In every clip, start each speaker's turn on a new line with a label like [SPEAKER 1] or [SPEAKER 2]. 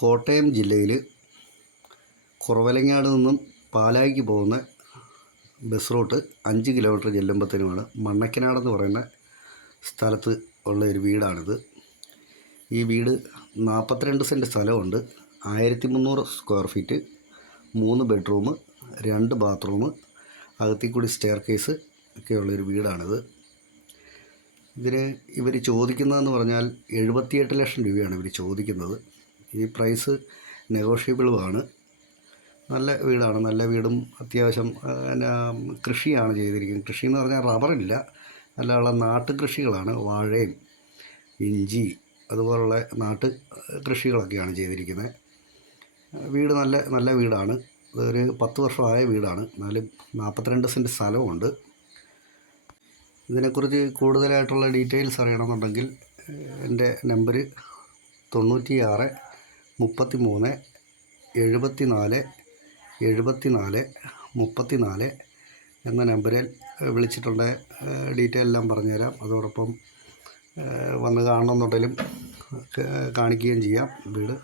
[SPEAKER 1] കോട്ടയം ജില്ലയിൽ കുറവലങ്ങാട് നിന്നും പാലായിക്ക് പോകുന്ന ബസ് റൂട്ട് അഞ്ച് കിലോമീറ്റർ ചെല്ലുമ്പോഴത്തേനുമാണ് മണ്ണക്കനാടെന്ന് പറയുന്ന സ്ഥലത്ത് ഉള്ള ഒരു വീടാണിത്. ഈ വീട് നാൽപ്പത്തിരണ്ട് സെന്റ് സ്ഥലമുണ്ട്. ആയിരത്തി മുന്നൂറ് സ്ക്വയർ ഫീറ്റ് മൂന്ന് ബെഡ്റൂം രണ്ട് ബാത്റൂം അകത്തിൽ കൂടി സ്റ്റെയർ കേസ് ഒക്കെയുള്ളൊരു വീടാണിത്. ഇതിന് ഇവർ ചോദിക്കുന്നതെന്ന് പറഞ്ഞാൽ എഴുപത്തിയെട്ട് ലക്ഷം രൂപയാണ് ഇവർ ചോദിക്കുന്നത്. ഈ പ്രൈസ് നെഗോഷ്യബിളുമാണ്. നല്ല വീടാണ്. നല്ല വീടും അത്യാവശ്യം എന്നാ, കൃഷിയാണ് ചെയ്തിരിക്കുന്നത്. കൃഷി എന്ന് പറഞ്ഞാൽ റബ്ബറില്ല. അല്ലാതെ നാട്ടു കൃഷികളാണ്. വാഴയും ഇഞ്ചി അതുപോലുള്ള നാട്ട് കൃഷികളൊക്കെയാണ് ചെയ്തിരിക്കുന്നത്. വീട് നല്ല നല്ല വീടാണ്. ഒരു പത്ത് വർഷമായ വീടാണ്. എന്നാലും നാൽപ്പത്തിരണ്ട് സെന്റ് സ്ഥലമുണ്ട് ഇതിനെക്കുറിച്ച് കൂടുതലായിട്ടുള്ള ഡീറ്റെയിൽസ് അറിയണമെന്നുണ്ടെങ്കിൽ എന്റെ നമ്പർ തൊണ്ണൂറ്റി ആറ് മുപ്പത്തി മൂന്ന് എഴുപത്തി നാല് എഴുപത്തി നാല് മുപ്പത്തി നാല് എന്ന നമ്പറിൽ വിളിച്ചിട്ടുണ്ട്. ഡീറ്റെയിൽ എല്ലാം പറഞ്ഞുതരാം. അതോടൊപ്പം വന്ന് കാണണമെന്നുണ്ടെങ്കിലും കാണിക്കുകയും ചെയ്യാം വീട്.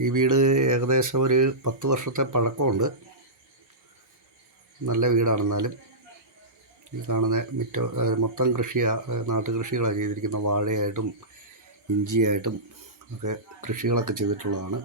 [SPEAKER 1] ഈ വീട് ഏകദേശം ഒരു പത്ത് വർഷത്തെ പഴക്കമുണ്ട്. നല്ല വീടാണെന്നാലും ഈ കാണുന്ന മിറ്റ മൊത്തം കൃഷിയാണ് നാട്ടുകൃഷികളാണ് ചെയ്തിരിക്കുന്നത് വാഴയായിട്ടും ഇഞ്ചിയായിട്ടും ഒക്കെ കൃഷികളൊക്കെ ചെയ്തിട്ടുള്ളതാണ്.